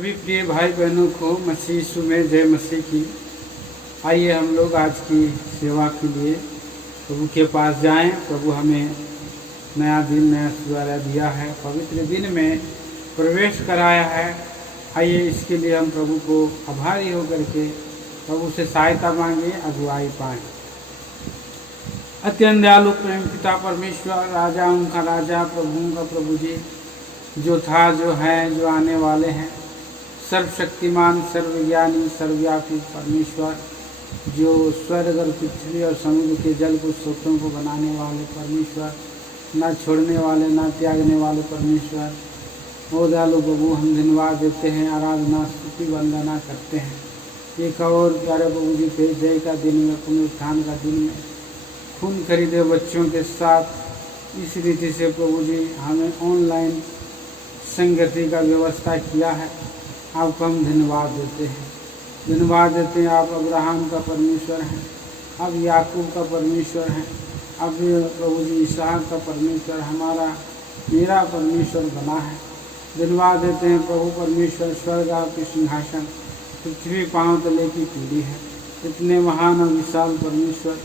सभी प्रिय भाई बहनों को मसीह यीशु में जय मसीह की। आइए हम लोग आज की सेवा के लिए प्रभु के पास जाएं। प्रभु हमें नया दिन नया सुधारा दिया है, पवित्र दिन में प्रवेश कराया है। आइए इसके लिए हम प्रभु को आभारी होकर के प्रभु से सहायता मांगे, अगुवाई पाएं। अत्यंत दयालु प्रेम पिता परमेश्वर, राजाओं का राजा, प्रभुओं का प्रभु जी, जो था, जो है, जो आने वाले हैं, सर्वशक्तिमान, सर्वज्ञानी, सर्वव्यापी परमेश्वर, जो स्वर्ग और पृथ्वी और समुद्र के जल को स्रोतों को बनाने वाले परमेश्वर, ना छोड़ने वाले ना त्यागने वाले परमेश्वर। ओ दयालु प्रभु, हम धन्यवाद देते हैं, आराधना स्तुति वंदना करते हैं। एक और प्यारे प्रभु जी के जय का दिन में, पुनरुत्थान का दिन में खून खरीदे बच्चों के साथ इस रीति से प्रभु जी हमें ऑनलाइन संगति का व्यवस्था किया है। आपको हम धन्यवाद देते हैं, धन्यवाद देते हैं। आप अब्राहम का परमेश्वर हैं, अब याकूब का परमेश्वर हैं, अब प्रभु जी इसहाक का परमेश्वर हमारा मेरा परमेश्वर बना है। धन्यवाद देते हैं प्रभु परमेश्वर, स्वर्ग आपके सिंहासन, पृथ्वी पांव तले की पीढ़ी है। इतने महान और विशाल परमेश्वर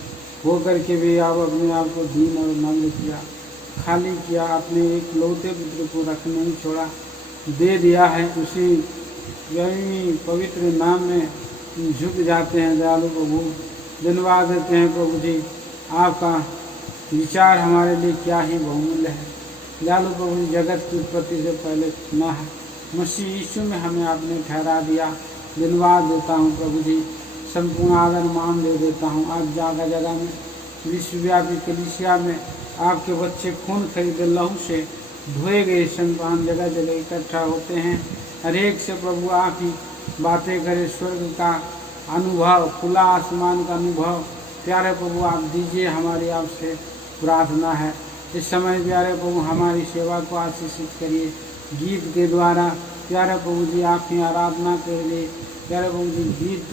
हो करके भी आप अपने आप को दीन और नम्र किया, खाली किया, अपने एक लौते पुत्र को रख नहीं छोड़ा, दे दिया है। उसी यही पवित्र नाम में झुक जाते हैं दयालु प्रभु। धन्यवाद देते हैं प्रभु जी, आपका विचार हमारे लिए क्या ही बहुमूल्य है। दयालु प्रभु जी, जगत की उत्पत्ति से पहले चुना है, मसीह यीशु में हमें आपने ठहरा दिया। धन्यवाद देता हूँ प्रभु जी, संपूर्ण आदर मान दे देता हूँ। आज जगह जगह में विश्वव्यापी कलीसिया में आपके बच्चे खून खरीदे लहू से धोए गए संतान जगह जगह इकट्ठा होते हैं। हर एक से प्रभु आप ही बातें करें, स्वर्ग का अनुभव, खुला आसमान का अनुभव प्यारे प्रभु आप दीजिए, हमारी आपसे प्रार्थना है। इस समय प्यारे प्रभु हमारी सेवा को आशीषित करिए, गीत के द्वारा प्यारे प्रभु जी आप ही आराधना करिए। प्यारे प्रभु जी, गीत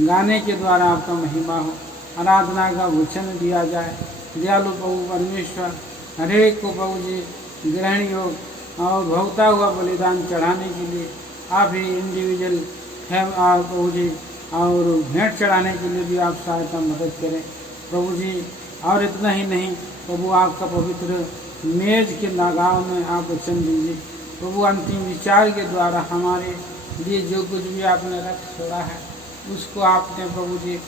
गाने के द्वारा आपका महिमा हो, आराधना का वचन दिया जाए। दयालु प्रभु परमेश्वर, हरेक को प्रभु जी ग्रहण योग और भोगता हुआ बलिदान चढ़ाने के लिए आप ही इंडिविजुअल है प्रभु जी, और भेंट चढ़ाने के लिए भी आप सहायता मदद करें प्रभु जी। और इतना ही नहीं प्रभु, आपका पवित्र मेज के नागाव में आप वचन दीजिए प्रभु। अंतिम विचार के द्वारा हमारे लिए जो कुछ भी आपने रख छोड़ा है उसको आपने प्रभु जी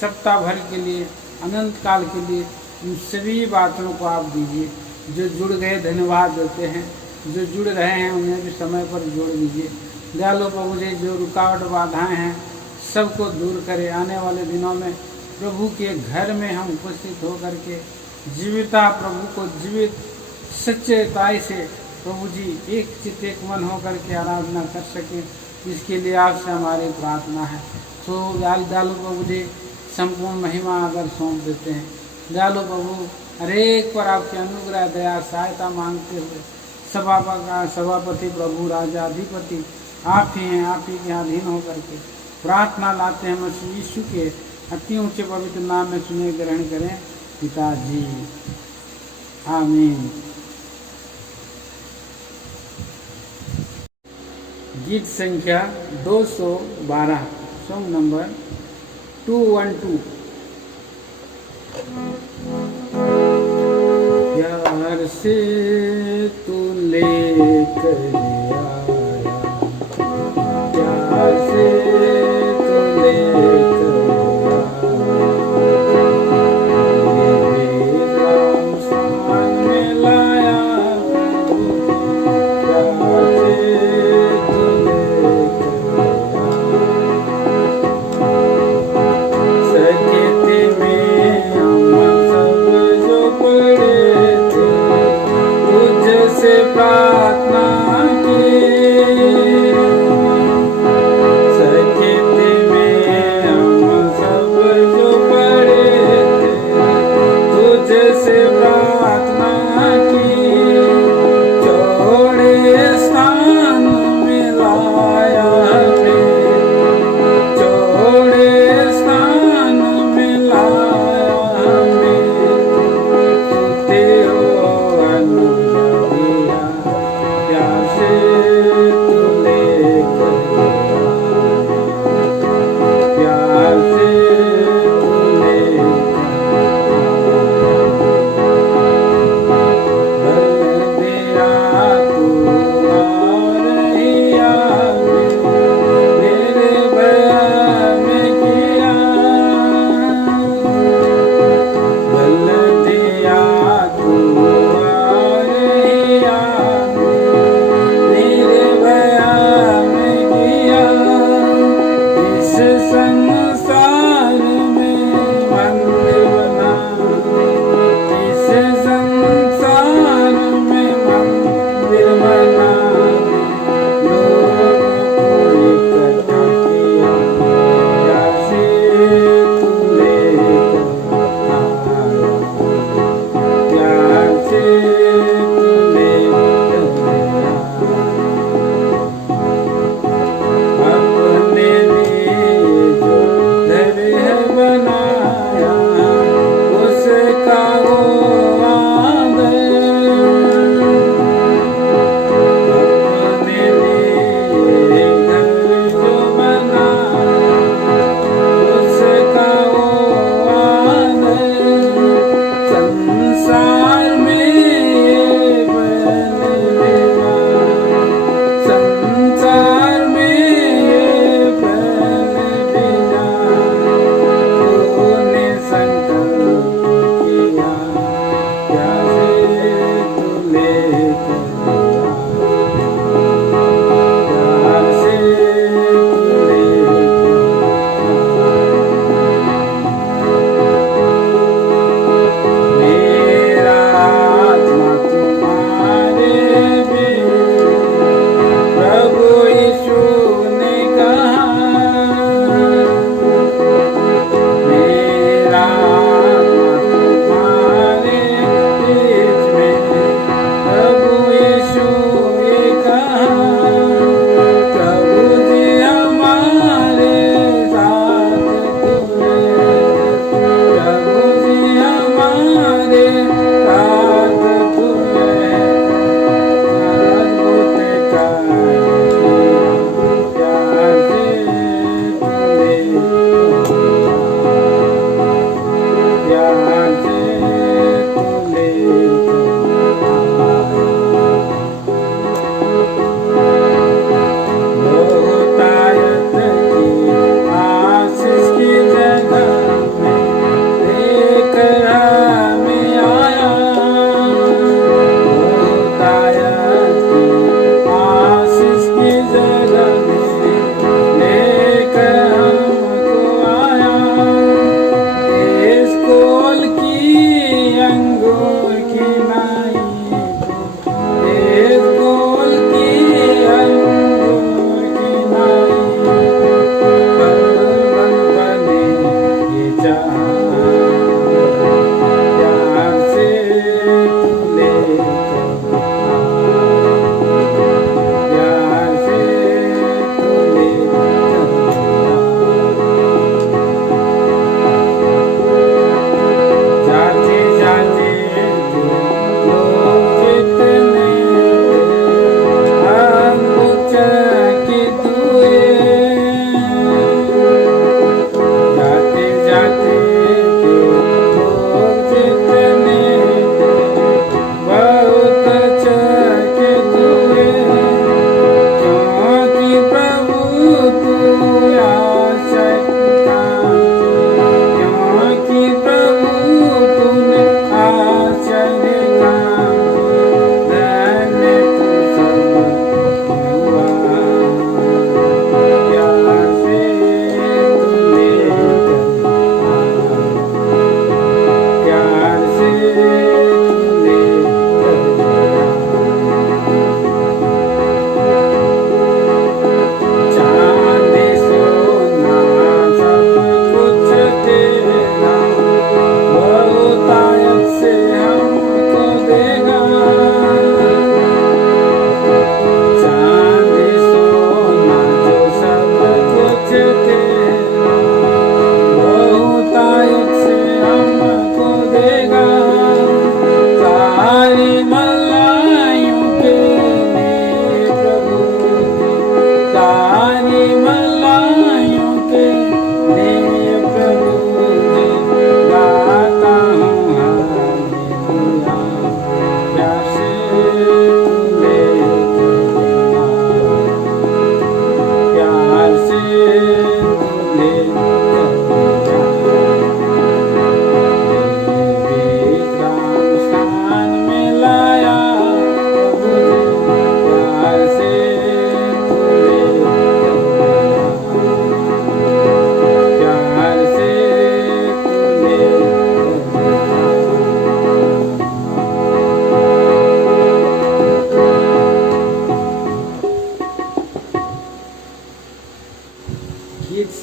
सप्ताह भर के लिए, अनंत काल के लिए इन सभी बातों को आप दीजिए। जो जुड़ गए धन्यवाद देते हैं, जो जुड़ रहे हैं उन्हें भी समय पर जोड़ दीजिए। दयालु प्रभु जी, जो रुकावट बाधाएं हैं सबको दूर करें। आने वाले दिनों में प्रभु के घर में हम उपस्थित होकर के जीविता प्रभु को जीवित सच्चाई से प्रभु जी एक चित्त एक मन होकर के आराधना कर सकें, इसके लिए आपसे हमारी प्रार्थना है। तो दयालु प्रभु जी संपूर्ण महिमा अगर सौंप देते हैं। दयालु प्रभु, हरेक पर आपके अनुग्रह दया सहायता मांगते हुए सभापति प्रभु राजा अधिपति आप ही हैं, आप ही के अधीन होकर के प्रार्थना लाते हैं। मसीह यीशु के अति ऊंचे पवित्र नाम में सुने ग्रहण करें पिताजी, आमीन। गीत संख्या 212, सॉन्ग नंबर 212। प्यार से तू लेकर आया, प्यार से तू लेकर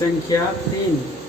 संख्या 3।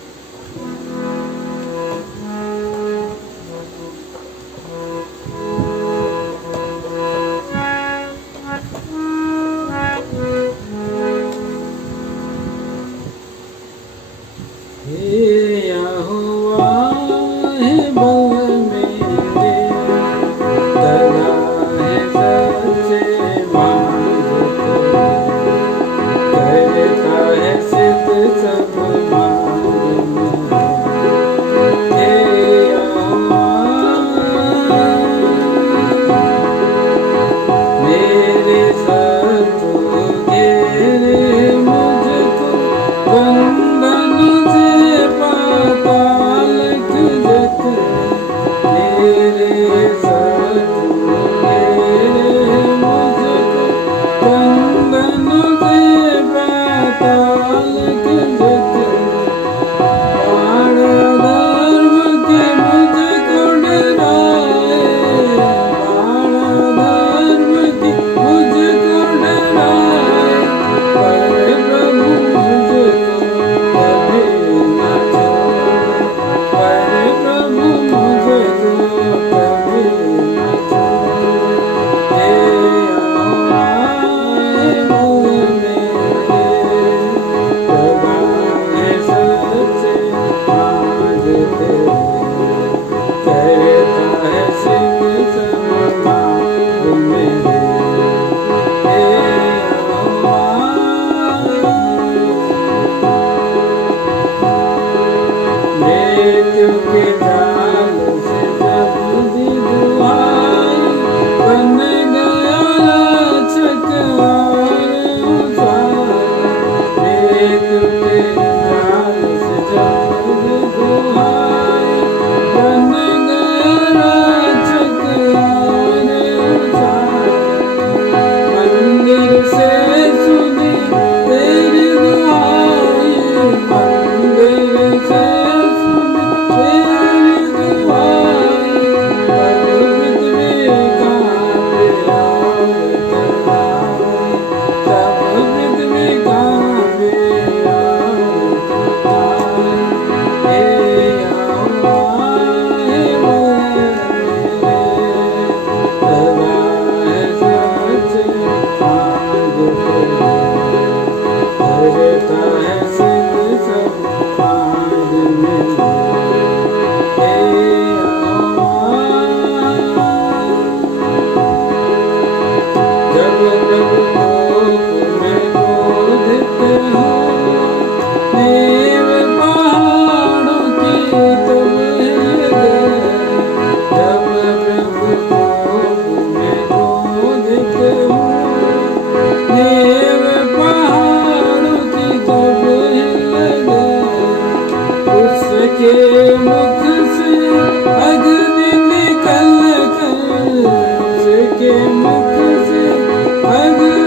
के मुख से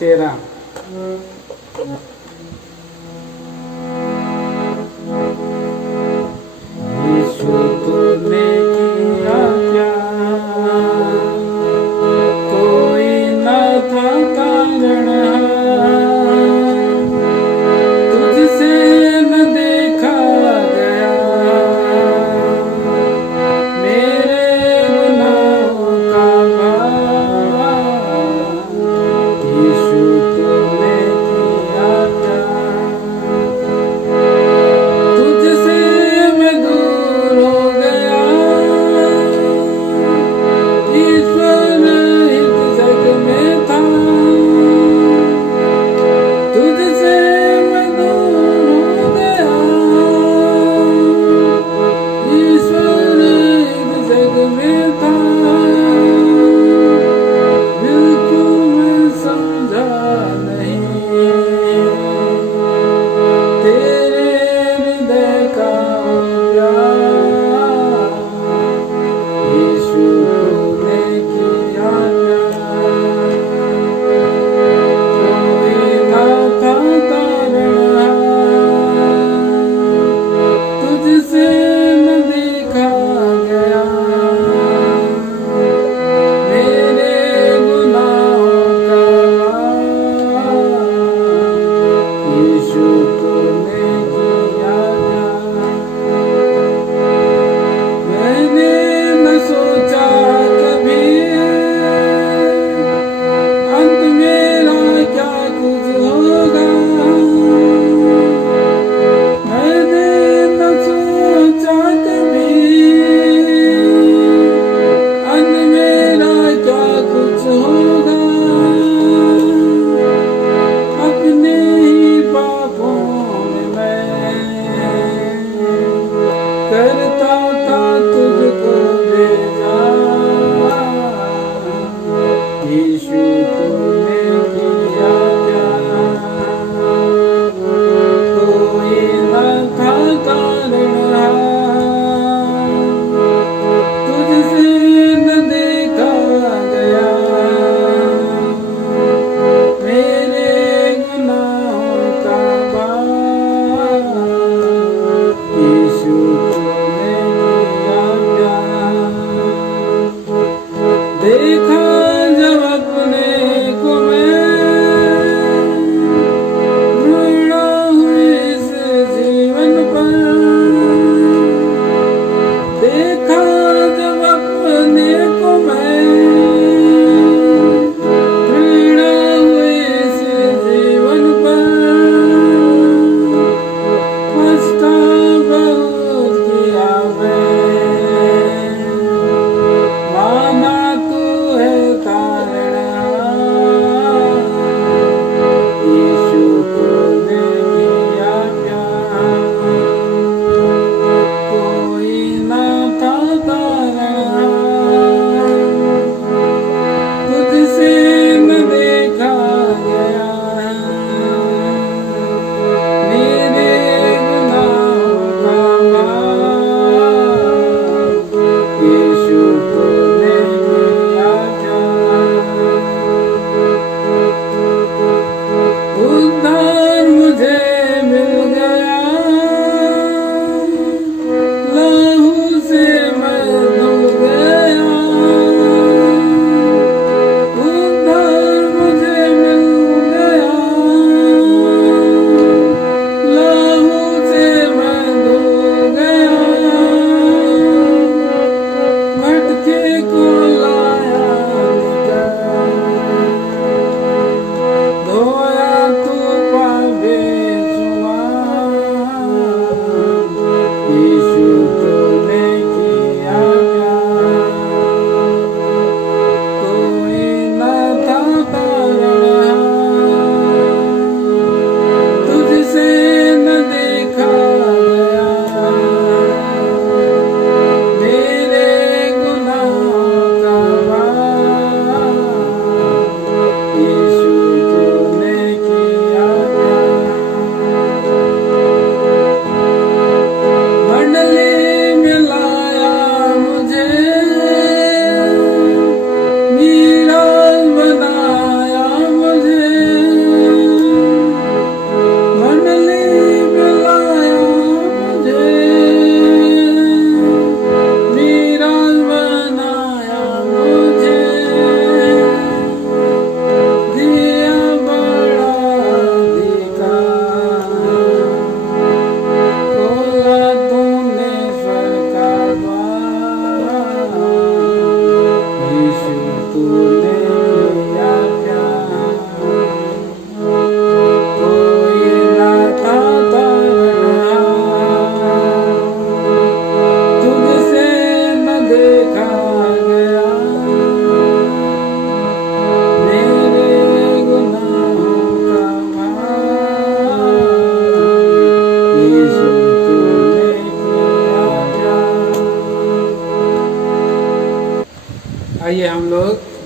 13। यीशु तूने किया क्या, कोई न था कारण, तुझसे न देखा गया मेरे गुनाहों का भार। यीशु तूने किया क्या, तुझसे मैं दूर हो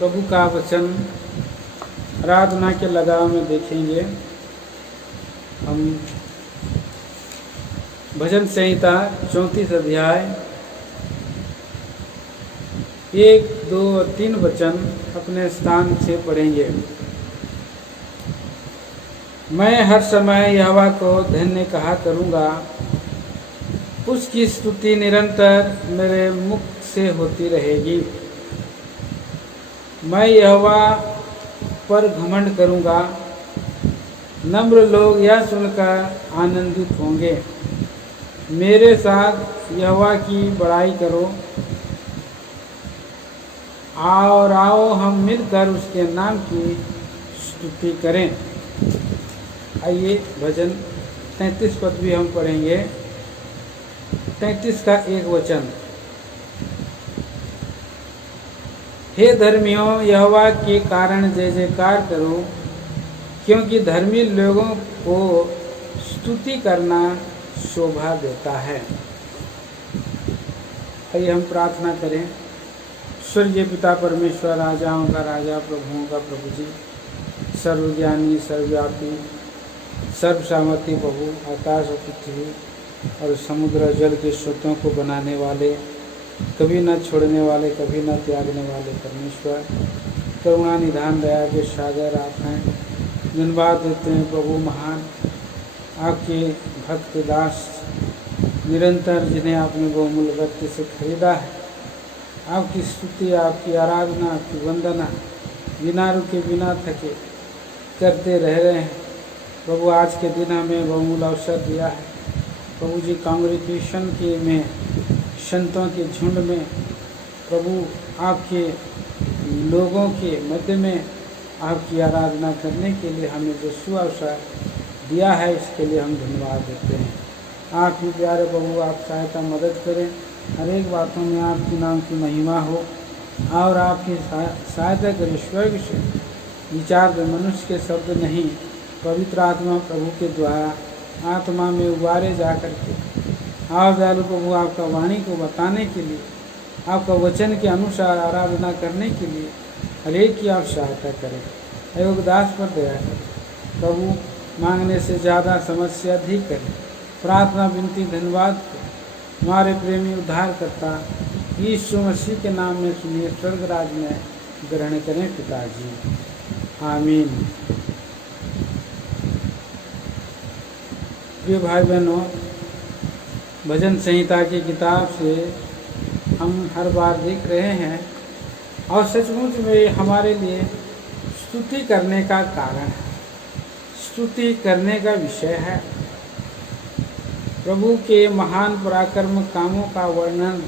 प्रभु का वचन आराधना के लगाव में देखेंगे। हम भजन संहिता 34 अध्याय 1, 2 और 3 वचन अपने स्थान से पढ़ेंगे। मैं हर समय यहोवा को धन्य कहा करूँगा, उसकी स्तुति निरंतर मेरे मुख से होती रहेगी। मैं यहोवा पर घमंड करूँगा, नम्र लोग यह सुनकर आनंदित होंगे। मेरे साथ यहोवा की बड़ाई करो, और आओ हम मिलकर उसके नाम की स्तुति करें। आइए भजन 33 पद भी हम पढ़ेंगे। 33 का 1 वचन। हे धर्मियों, यहोवा के कारण जय जयकार करो, क्योंकि धर्मी लोगों को स्तुति करना शोभा देता है। आइए हम प्रार्थना करें। स्वर्गीय पिता परमेश्वर, राजाओं का राजा, प्रभुओं का प्रभु जी, सर्वज्ञानी, सर्वव्यापी, सर्वसामर्थी प्रभु, आकाश और पृथ्वी और समुद्र जल के स्रोतों को बनाने वाले, कभी न छोड़ने वाले, कभी न त्यागने वाले परमेश्वर, करुणा निधान दया के सागर आप हैं। धन्यवाद देते हैं प्रभु महान, आपके भक्त दास निरंतर जिन्हें आपने बहुमूल्य रक्त से खरीदा है, आपकी स्तुति, आपकी आराधना, आपकी वंदना बिना रुके बिना थके करते रह रहे हैं। प्रभु आज के दिन हमें बहुमूल्य अवसर दिया है प्रभु जी, कांग्रेगेशन के में, संतों के झुंड में, प्रभु आपके लोगों के मध्य में आपकी आराधना करने के लिए हमें जो सुअवसर दिया है, इसके लिए हम धन्यवाद देते हैं। आप ही प्यारे प्रभु, आप सहायता मदद करें, हर एक बातों में आपके नाम की महिमा हो, और आपकी सहायता करें। स्वर्ग से विचार मनुष्य के शब्द नहीं, पवित्र आत्मा प्रभु के द्वारा आत्मा में उबारे जा करके, और दयालु प्रभु आपका वाणी को बताने के लिए, आपका वचन के अनुसार आराधना करने के लिए हर एक की आप सहायता करें। अयोगदास पर दया करें प्रभु, मांगने से ज़्यादा समस्या अधिक करें। प्रार्थना विनती धन्यवाद करें हमारे प्रेमी उद्धार करता यीशु मसीह के नाम में सुनिए, स्वर्ग राज में ग्रहण करें पिताजी, आमीन। प्रिय भाई बहनों, भजन संहिता की किताब से हम हर बार देख रहे हैं, और सचमुच में हमारे लिए स्तुति करने का कारण है, स्तुति करने का विषय है। प्रभु के महान पराक्रम कामों का वर्णन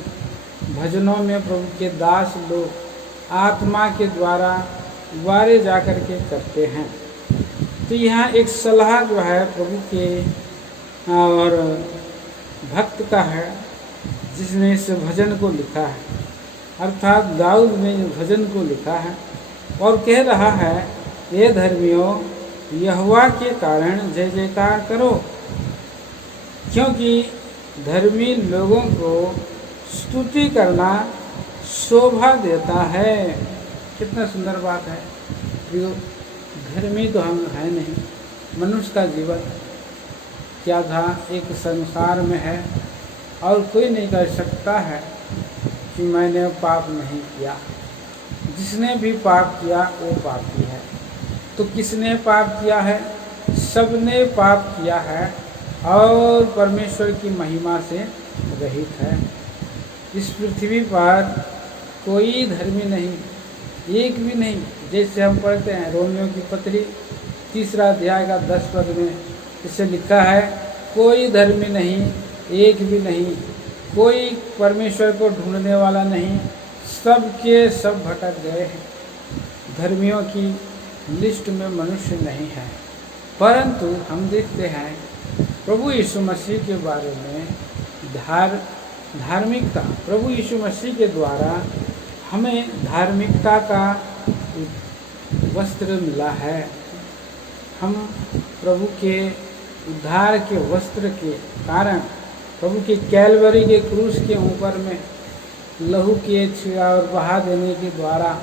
भजनों में प्रभु के दास लोग आत्मा के द्वारा उबारे जाकर के करते हैं। तो यहाँ एक सलाह जो है प्रभु के और भक्त का है, जिसने इस भजन को लिखा है, अर्थात दाऊद ने भजन को लिखा है, और कह रहा है, ये धर्मियों, यहोवा के कारण जय जयकार करो, क्योंकि धर्मी लोगों को स्तुति करना शोभा देता है। कितना सुंदर बात है। जो धर्मी तो हम है नहीं, मनुष्य का जीवन क्या था, एक संसार में है, और कोई नहीं कह सकता है कि मैंने पाप नहीं किया। जिसने भी पाप किया वो पापी है। तो किसने पाप किया है? सबने पाप किया है और परमेश्वर की महिमा से रहित है। इस पृथ्वी पर कोई धर्मी नहीं, एक भी नहीं। जैसे हम पढ़ते हैं रोमियो की पत्री 3 अध्याय का 10 पद में इसे लिखा है, कोई धर्मी नहीं, एक भी नहीं, कोई परमेश्वर को ढूंढने वाला नहीं, सब के सब भटक गए हैं। धर्मियों की लिस्ट में मनुष्य नहीं है। परंतु हम देखते हैं प्रभु यीशु मसीह के बारे में धार्मिकता, प्रभु यीशु मसीह के द्वारा हमें धार्मिकता का वस्त्र मिला है। हम प्रभु के उद्धार के वस्त्र के कारण, प्रभु के कैलवरी के क्रूस के ऊपर में लहू के छिड़काव और बहा देने के द्वारा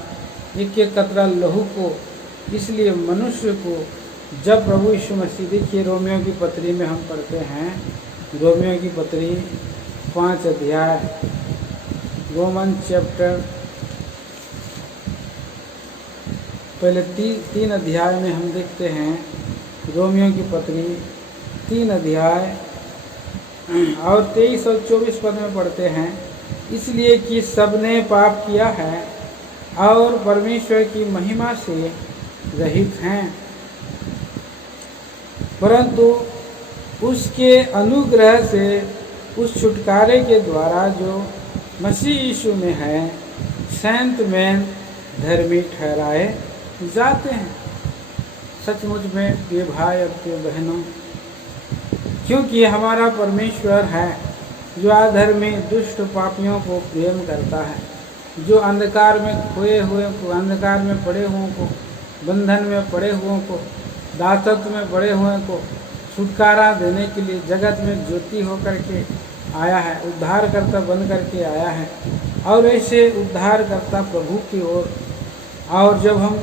एक एक कतरा लहू को। इसलिए मनुष्य को जब प्रभु यीशु मसीह, देखिए रोमियो की पत्री में हम पढ़ते हैं, रोमियो की पत्री 5 अध्याय, रोमन चैप्टर, पहले 3 अध्याय में हम देखते हैं, रोमियो की पत्री 3 अध्याय और 23 और 24 पद में पढ़ते हैं, इसलिए कि सबने पाप किया है और परमेश्वर की महिमा से रहित हैं, परंतु उसके अनुग्रह से उस छुटकारे के द्वारा जो मसीह यीशु में है संत में धर्मी ठहराए जाते हैं। सचमुच में प्रिय भाई और प्रिय बहनों, क्योंकि हमारा परमेश्वर है जो अधर्मी दुष्ट पापियों को प्रेम करता है, जो अंधकार में खोए हुए को, अंधकार में पड़े हुओं को, बंधन में पड़े हुओं को, दासत्व में पड़े हुए को छुटकारा देने के लिए जगत में ज्योति होकर के आया है, उद्धारकर्ता बन करके आया है। और ऐसे उद्धारकर्ता प्रभु की ओर, और जब हम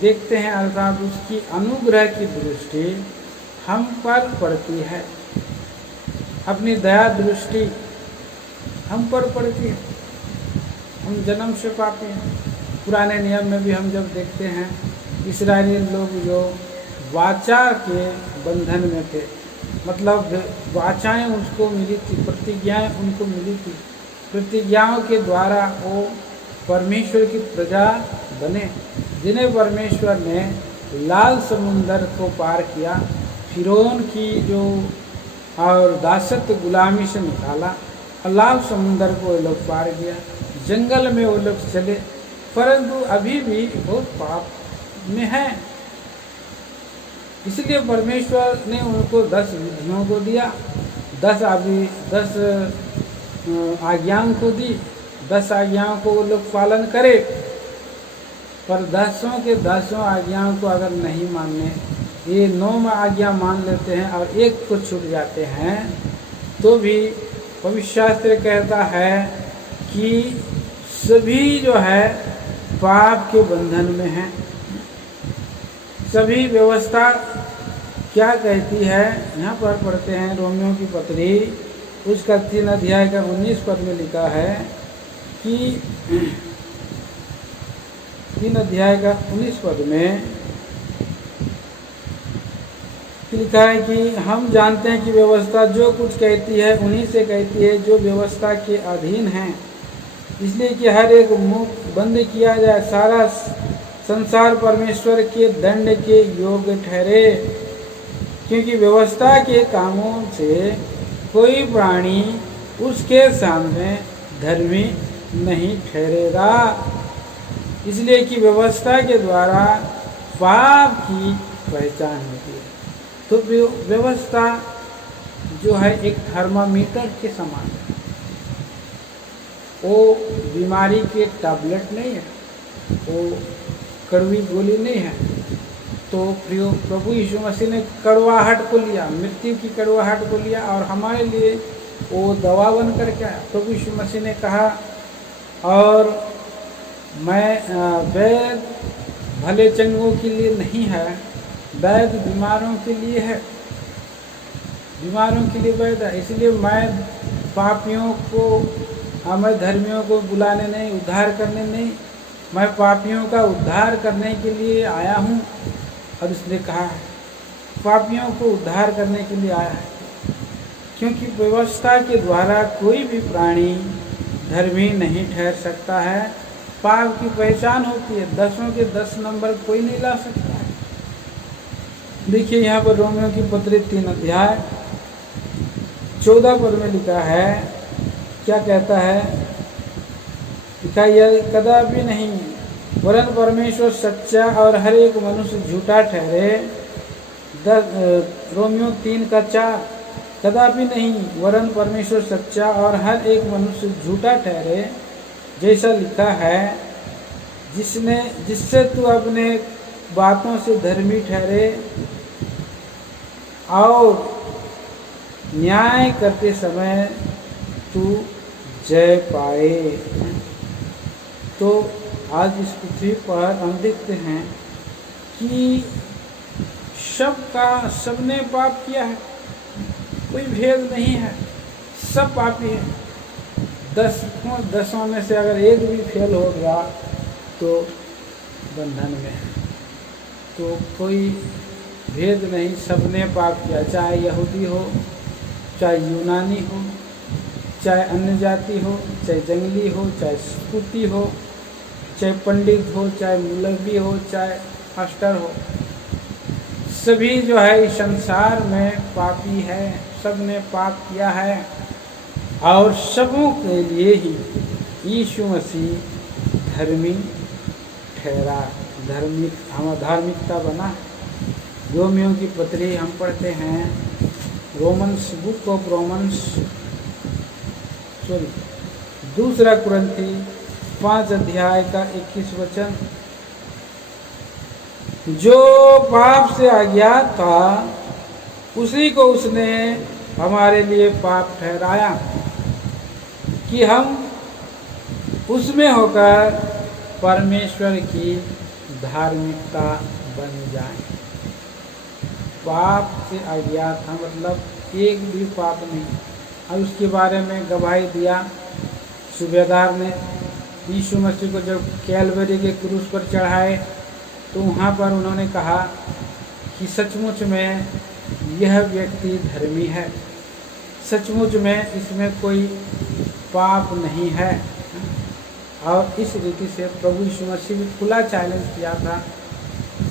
देखते हैं अर्थात उसकी अनुग्रह की दृष्टि हम पर पड़ती है, अपनी दया दृष्टि हम पर पड़ती है। हम जन्म से पापी हैं। पुराने नियम में भी हम जब देखते हैं, इस्राएली लोग जो वाचा के बंधन में थे, मतलब वाचाएं उसको मिली थी, प्रतिज्ञाएं उनको मिली थी, प्रतिज्ञाओं के द्वारा वो परमेश्वर की प्रजा बने, जिन्हें परमेश्वर ने लाल समुंदर को पार किया, फिरौन की जो और दासत्व गुलामी से निकाला, और लाल समुंदर को वो लोग पार किया, जंगल में वो लोग चले, परंतु अभी भी वो पाप में है। इसलिए परमेश्वर ने उनको 10 विधियों को दिया, 10 आज्ञाओं को दी, 10 आज्ञाओं को वो लोग पालन करे, पर 10 के 10 आज्ञाओं को अगर नहीं मानने, ये 9 आज्ञा मान लेते हैं और एक को छूट जाते हैं, तो भी पवित्र शास्त्र कहता है कि सभी जो है पाप के बंधन में हैं। सभी व्यवस्था क्या कहती है, यहाँ पर पढ़ते हैं रोमियो की पत्री, उसका 3 अध्याय का 19 पद में लिखा है कि 3 अध्याय का 19 पद में लिखा है कि हम जानते हैं कि व्यवस्था जो कुछ कहती है उन्हीं से कहती है जो व्यवस्था के अधीन हैं, इसलिए कि हर एक मुख बंद किया जाए, सारा संसार परमेश्वर के दंड के योग्य ठहरे, क्योंकि व्यवस्था के कामों से कोई प्राणी उसके सामने धर्मी नहीं ठहरेगा, इसलिए कि व्यवस्था के द्वारा पाप की पहचान होती है। तो व्यवस्था जो है एक थर्मामीटर के समान है, वो बीमारी के टैबलेट नहीं है, वो कड़वी गोली नहीं है। तो प्रभु यीशु मसीह ने कड़वाहट को लिया, मृत्यु की कड़वाहट को लिया और हमारे लिए वो दवा बन करके आया। प्रभु यीशु मसीह ने कहा, और मैं वैद भले चंगों के लिए नहीं है, वैद बीमारों के लिए है, बीमारों के लिए वैद है। इसलिए मैं पापियों को, मैं धर्मियों को बुलाने नहीं, उद्धार करने नहीं, मैं पापियों का उद्धार करने के लिए आया हूँ। और उसने कहा है पापियों को उद्धार करने के लिए आया है, क्योंकि व्यवस्था के द्वारा कोई भी प्राणी धर्मी नहीं ठहर सकता है। पाप की पहचान होती है, 10 के 10 नंबर कोई नहीं ला सकता है। देखिए यहाँ पर रोमियो की पत्री 3 अध्याय 14 पद में लिखा है, क्या कहता है, लिखा यह कदापि नहीं, वरन परमेश्वर सच्चा और हर एक मनुष्य झूठा ठहरे। रोमियो 3 का 4, कदापि नहीं वरन परमेश्वर सच्चा और हर एक मनुष्य झूठा ठहरे, जैसा लिखा है, जिससे तू अपने बातों से धर्मी ठहरे और न्याय करते समय तू जय पाए। तो आज इस पृथ्वी पर हम देखते हैं कि सबने पाप किया है, कोई भेद नहीं है, सब पापी है। 10 में से अगर एक भी फेल हो गया तो बंधन में है। तो कोई भेद नहीं, सबने पाप किया, चाहे यहूदी हो, चाहे यूनानी हो, चाहे अन्य जाति हो, चाहे जंगली हो, चाहे स्कूती हो, चाहे पंडित हो, चाहे मौलवी हो, चाहे मास्टर हो, सभी जो है इस संसार में पापी है, सबने पाप किया है। और सबों के लिए ही यीशु मसीह धर्मी ठहरा, धार्मिकता बना। रोमियो की पत्री हम पढ़ते हैं, बुक ऑफ रोमन्स, 2 कुरिन्थी 5 अध्याय का 21 वचन, जो पाप से अज्ञात था उसी को उसने हमारे लिए पाप ठहराया कि हम उसमें होकर परमेश्वर की धार्मिकता बन जाएं। पाप से अज्ञात था मतलब एक भी पाप नहीं। और उसके बारे में गवाही दिया सूबेदार ने। यीशु मसीह को जब कैलवरी के क्रूस पर चढ़ाए तो वहाँ पर उन्होंने कहा कि सचमुच में यह व्यक्ति धर्मी है, सचमुच में इसमें कोई पाप नहीं है। और इस रीति से प्रभु यीशु मसीह भी खुला चैलेंज किया था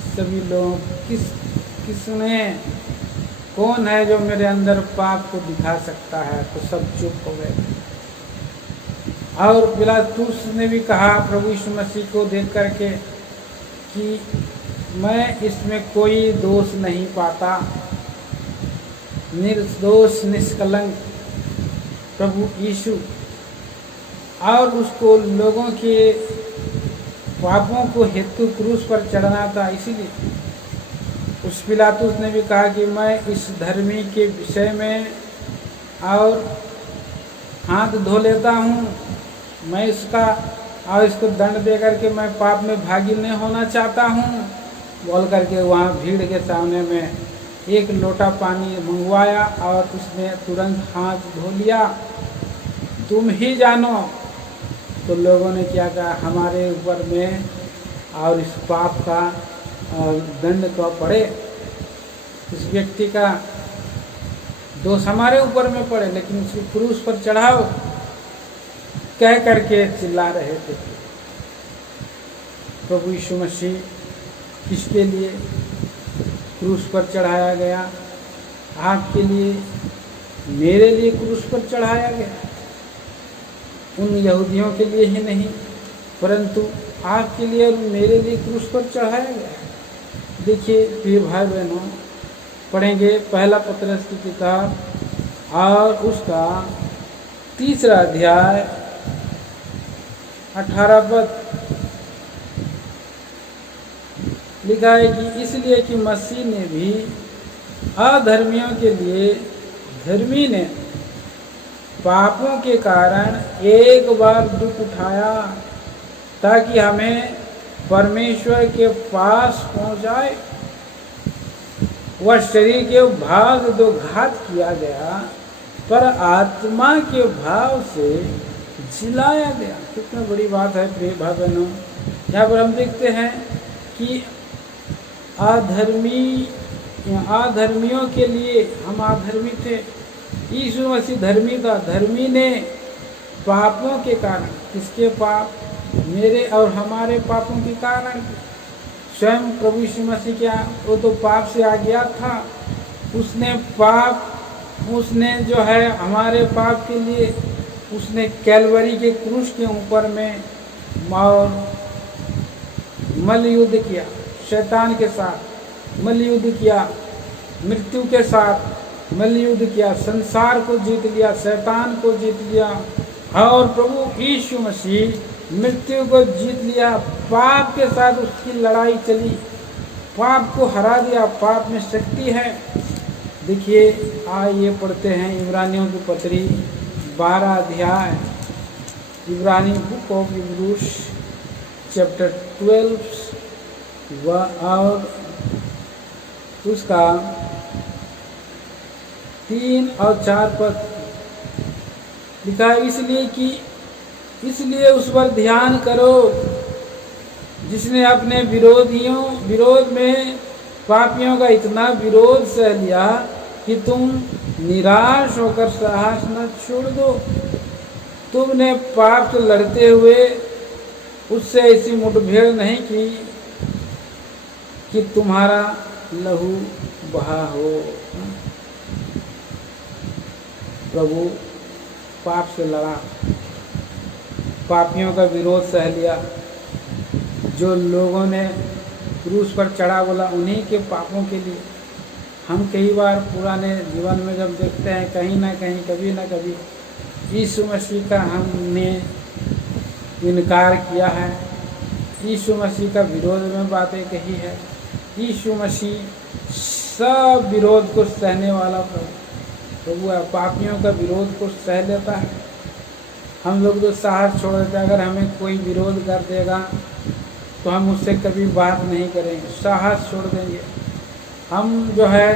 सभी लोगों, कौन है जो मेरे अंदर पाप को दिखा सकता है, तो सब चुप हो गए। और पिलातुस ने भी कहा प्रभु यीशु मसीह को देख करके कि मैं इसमें कोई दोष नहीं पाता, निर्दोष निष्कलंक प्रभु यीशु। और उसको लोगों के पापों को हेतु क्रूस पर चढ़ना था, इसीलिए उस पिलातुस ने भी कहा कि मैं इस धर्मी के विषय में और हाथ धो लेता हूँ, मैं इसका और इसको दंड दे करके मैं पाप में भागी नहीं होना चाहता हूँ, बोल करके वहाँ भीड़ के सामने में 1 लोटा पानी मंगवाया और उसने तुरंत हाथ धो लिया। तुम ही जानो। तो लोगों ने क्या कहा, हमारे ऊपर में और इस पाप का दंड को पड़े, इस व्यक्ति का दोष हमारे ऊपर में पड़े, लेकिन उसको क्रूस पर चढ़ाओ, कह करके चिल्ला रहे थे। प्रभु यीशु मसीह किसके लिए क्रूस पर चढ़ाया गया? आपके लिए, मेरे लिए क्रूस पर चढ़ाया गया। उन यहूदियों के लिए ही नहीं, परंतु आपके लिए और मेरे लिए क्रूस पर चढ़ाया गया। देखिए प्रिय भाई बहनों, पढ़ेंगे पहला पतरस की किताब और उसका 3 अध्याय 18 पद लिखा है कि इसलिए कि मसीह ने भी अधर्मियों के लिए धर्मी ने पापों के कारण एक बार दुख उठाया, ताकि हमें परमेश्वर के पास पहुंचाए। वह शरीर के भाव से तो घात किया गया, पर आत्मा के भाव से जिलाया गया। कितना बड़ी बात है प्रिय भाई बहनों। यहाँ पर हम देखते हैं कि अधर्मियों के लिए हम अधर्मी थे, यीशु मसीह धर्मी था। धर्मी ने पापों के कारण, किसके पाप? मेरे और हमारे पापों के कारण। स्वयं प्रभु यीशु मसीह क्या, वो तो पाप से आ गया था। उसने जो है हमारे पाप के लिए उसने कैलवरी के क्रूस के ऊपर में मल्ल युद्ध किया, शैतान के साथ मल्ल युद्ध किया, मृत्यु के साथ मल्ल युद्ध किया, संसार को जीत लिया, शैतान को जीत लिया। और प्रभु यीशु मसीह मृत्यु को जीत लिया। पाप के साथ उसकी लड़ाई चली, पाप को हरा दिया। पाप में शक्ति है। देखिए आइए पढ़ते हैं इब्रानियों की पत्री 12 अध्याय, इब्रानी बुक ऑफ इब्रूस चैप्टर 12 और उसका 3 और 4 पद लिखा है, इसलिए उस पर ध्यान करो जिसने अपने विरोध में पापियों का इतना विरोध सह लिया कि तुम निराश होकर साहस न छोड़ दो। तुमने पाप से लड़ते हुए उससे ऐसी मुठभेड़ नहीं की कि तुम्हारा लहू बहा हो। प्रभु पाप से लड़ा, पापियों का विरोध सह लिया। जो लोगों ने क्रूस पर चढ़ा बोला उन्हीं के पापों के लिए। हम कई बार पुराने जीवन में जब देखते हैं कहीं ना कहीं कभी ना कभी यीशु मसीह का हमने इनकार किया है, यीशु मसीह का विरोध में बातें कही है। यीशु मसीह सब विरोध को सहने वाला प्रभु है, पापियों का विरोध को सह लेता है। हम लोग जो साहस छोड़ देते हैं, अगर हमें कोई विरोध कर देगा तो हम उससे कभी बात नहीं करेंगे, साहस छोड़ देंगे। हम जो है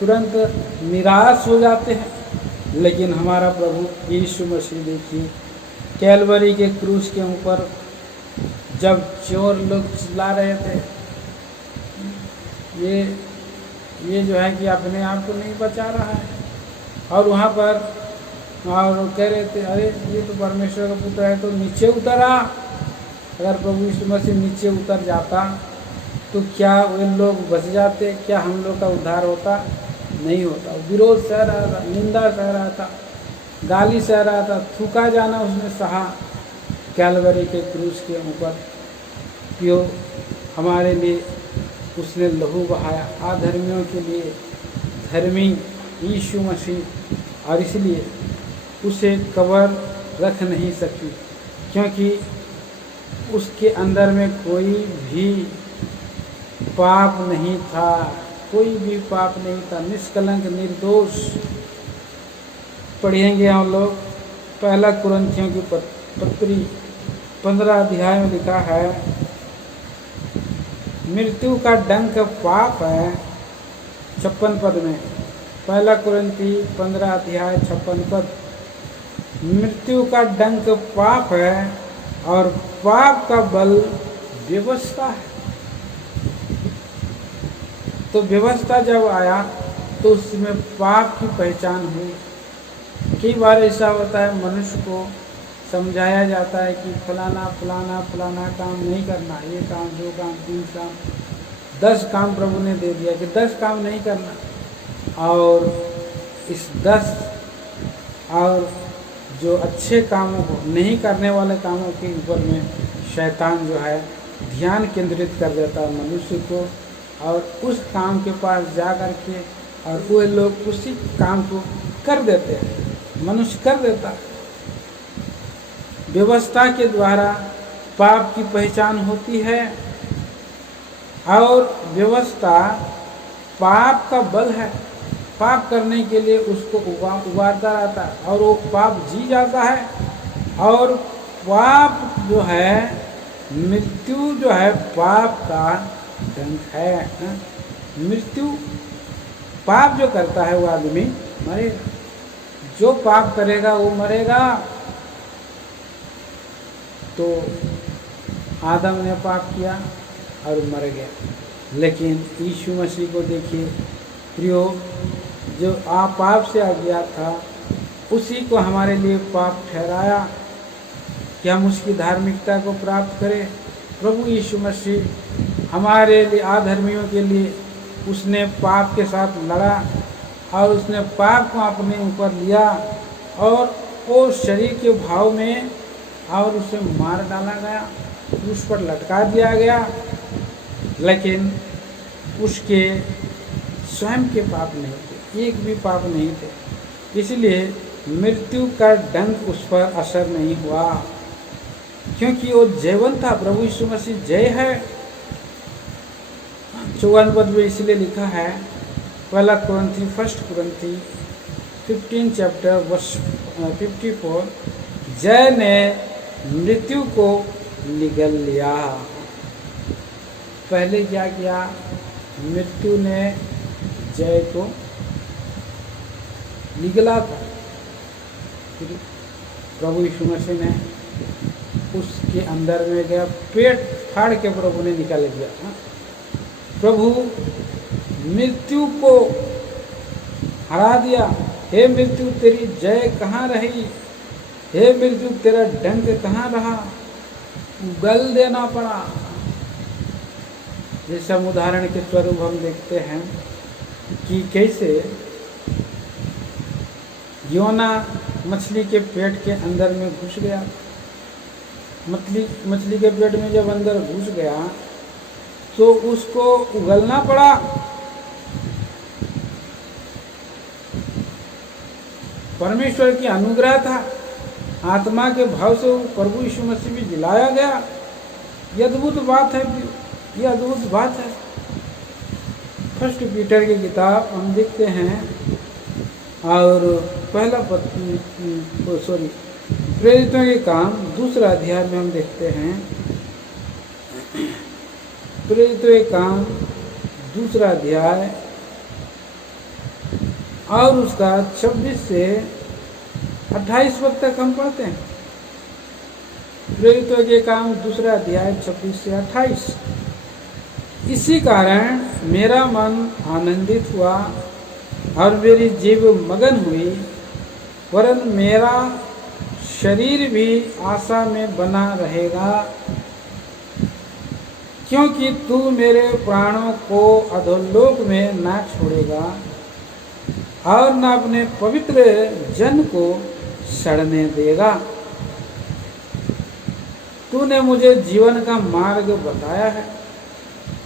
तुरंत निराश हो जाते हैं। लेकिन हमारा प्रभु यीशु मसीह देखिए, कैलवरी के क्रूस के ऊपर जब चोर लोग चिल्ला रहे थे, ये जो है कि अपने आप को नहीं बचा रहा है, और वहाँ पर और कह रहे थे अरे ये तो परमेश्वर का पुत्र है, तो नीचे उतरा। अगर प्रभु यीशु मसीह नीचे उतर जाता तो क्या वे लोग बच जाते? क्या हम लोग का उद्धार होता? नहीं होता। विरोध सह रहा था, निंदा सह रहा था, गाली सह रहा था, थूका जाना उसने सहा कैलवरी के क्रूस के ऊपर। क्यों? हमारे लिए उसने लहू बहाया, अधर्मियों के लिए धर्मी यीशु मसीह, और इसलिए उसे कब्र रख नहीं सकती, क्योंकि उसके अंदर में कोई भी पाप नहीं था, कोई भी पाप नहीं था, निष्कलंक निर्दोष। पढ़ेंगे हम लोग पहला कुरिन्थियों की पत्री 15 अध्याय में लिखा है, मृत्यु का डंक पाप है। 56 पद में, पहला कुरिन्थी 15 अध्याय 56 पद, मृत्यु का डंक पाप है और पाप का बल व्यवस्था है। तो व्यवस्था जब आया तो उसमें पाप की पहचान हुई। कई बार ऐसा होता है, मनुष्य को समझाया जाता है कि फलाना फलाना फलाना काम नहीं करना, ये काम, 2 काम, 3 काम, 10 काम प्रभु ने दे दिया कि 10 काम नहीं करना। और इस 10 और जो अच्छे कामों को नहीं करने वाले कामों के ऊपर में शैतान जो है ध्यान केंद्रित कर देता है मनुष्य को, और उस काम के पास जा कर के और वे लोग उसी काम को कर देते हैं, मनुष्य कर देता है। व्यवस्था के द्वारा पाप की पहचान होती है, और व्यवस्था पाप का बल है। पाप करने के लिए उसको उबारता रहता है, और वो पाप जी जाता है। और पाप जो है, मृत्यु जो है पाप का डंक है। मृत्यु, पाप जो करता है वो आदमी मरेगा, जो पाप करेगा वो मरेगा। तो आदम ने पाप किया और मर गया, लेकिन यीशु मसीह को देखिए प्रियो, जो पाप से आ गया था उसी को हमारे लिए पाप ठहराया कि हम उसकी धार्मिकता को प्राप्त करें। प्रभु यीशु मसीह हमारे लिए, अधर्मियों के लिए उसने पाप के साथ लड़ा, और उसने पाप को अपने ऊपर लिया, और वो शरीर के भाव में और उसे मार डाला गया, उस पर लटका दिया गया। लेकिन उसके स्वयं के पाप नहीं थे, एक भी पाप नहीं थे, इसलिए मृत्यु का डंक उस पर असर नहीं हुआ, क्योंकि वो जयवंत था। प्रभु यीशु मसीह जय है। 54 पद में इसलिए लिखा है, पहला कुरिन्थी 15 चैप्टर वर्ष 54, जय ने मृत्यु को निगल लिया। पहले क्या किया, मृत्यु ने जय को निगला था, फिर प्रभु यीशु मसीह ने उसके अंदर में गया, पेट फाड़ के प्रभु ने निकाल दिया। प्रभु मृत्यु को हरा दिया। हे मृत्यु तेरी जय कहाँ रही, हे मृत्यु तेरा डंक कहाँ रहा, गल देना पड़ा। जैसे हम उदाहरण के स्वरूप हम देखते हैं कि कैसे योना मछली के पेट के अंदर में घुस गया। मछली के पेट में जब अंदर घुस गया तो उसको उगलना पड़ा। परमेश्वर की अनुग्रह था, आत्मा के भाव से वो प्रभु यीशु मसीह भी जिलाया गया। ये अद्भुत बात है, ये अद्भुत बात है। फर्स्ट पीटर की किताब हम देखते हैं और पहला प्रेरितों के काम 2 अध्याय में हम देखते हैं। प्रेरितों के काम 2 अध्याय और उसका 26 से 28 पद तक हम पढ़ते हैं। प्रेरितों के काम 2 अध्याय 26 से 28। इसी कारण मेरा मन आनंदित हुआ और मेरी जीव मगन हुई, वरन मेरा शरीर भी आशा में बना रहेगा, क्योंकि तू मेरे प्राणों को अधोलोक में ना छोड़ेगा और न अपने पवित्र जन को सड़ने देगा। तूने मुझे जीवन का मार्ग बताया है,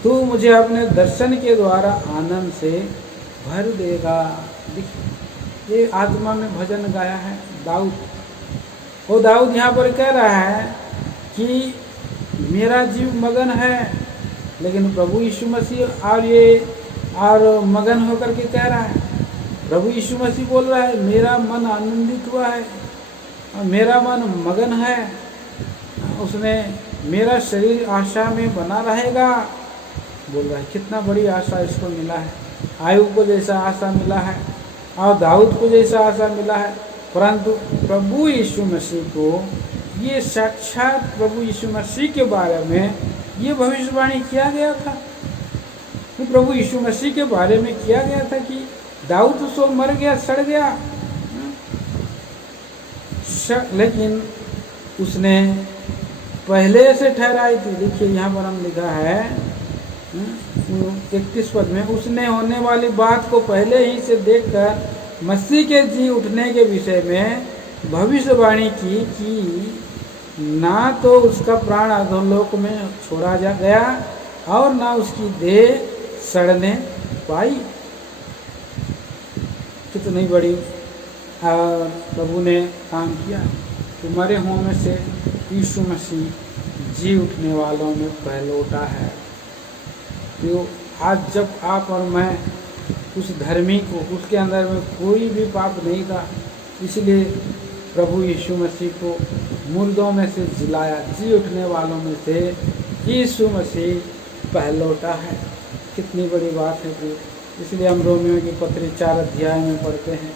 तू मुझे अपने दर्शन के द्वारा आनंद से भर देगा। ये आत्मा में भजन गाया है दाऊद। वो दाऊद यहाँ पर कह रहा है कि मेरा जीव मगन है, लेकिन प्रभु यीशु मसीह और मगन होकर के कह रहा है। प्रभु यीशु मसीह बोल रहा है मेरा मन आनंदित हुआ है और मेरा मन मगन है, उसने मेरा शरीर आशा में बना रहेगा। बोल रहा है कितना बड़ी आशा इसको मिला है। आयुब को जैसा आशा मिला है और दाऊद को जैसा आशा मिला है, परंतु प्रभु यीशु मसीह को ये साक्षात प्रभु यीशु मसीह के बारे में ये भविष्यवाणी किया गया था। कि प्रभु यीशु मसीह के बारे में किया गया था कि दाऊद तो मर गया, सड़ गया, लेकिन उसने पहले से ठहराई थी। देखिए यहाँ पर हम लिखा है 31 पद में, उसने होने वाली बात को पहले ही से देखकर मसीह के जी उठने के विषय में भविष्यवाणी की कि ना तो उसका प्राण अधोलोक में छोड़ा जा गया और ना उसकी देह सड़ने पाई। कितनी बड़ी प्रभु ने काम किया कि मरे हुओं में से यीशु मसीह जी उठने वालों में पहलौठा है। तो आज जब आप और मैं उस धर्मी को, उसके अंदर में कोई भी पाप नहीं था, इसलिए प्रभु यीशु मसीह को मुर्दों में से जिलाया, जी उठने वालों में से यीशु मसीह पहलौठा है। कितनी बड़ी बात है कि इसलिए हम रोमियो की पत्री 4 अध्याय में पढ़ते हैं,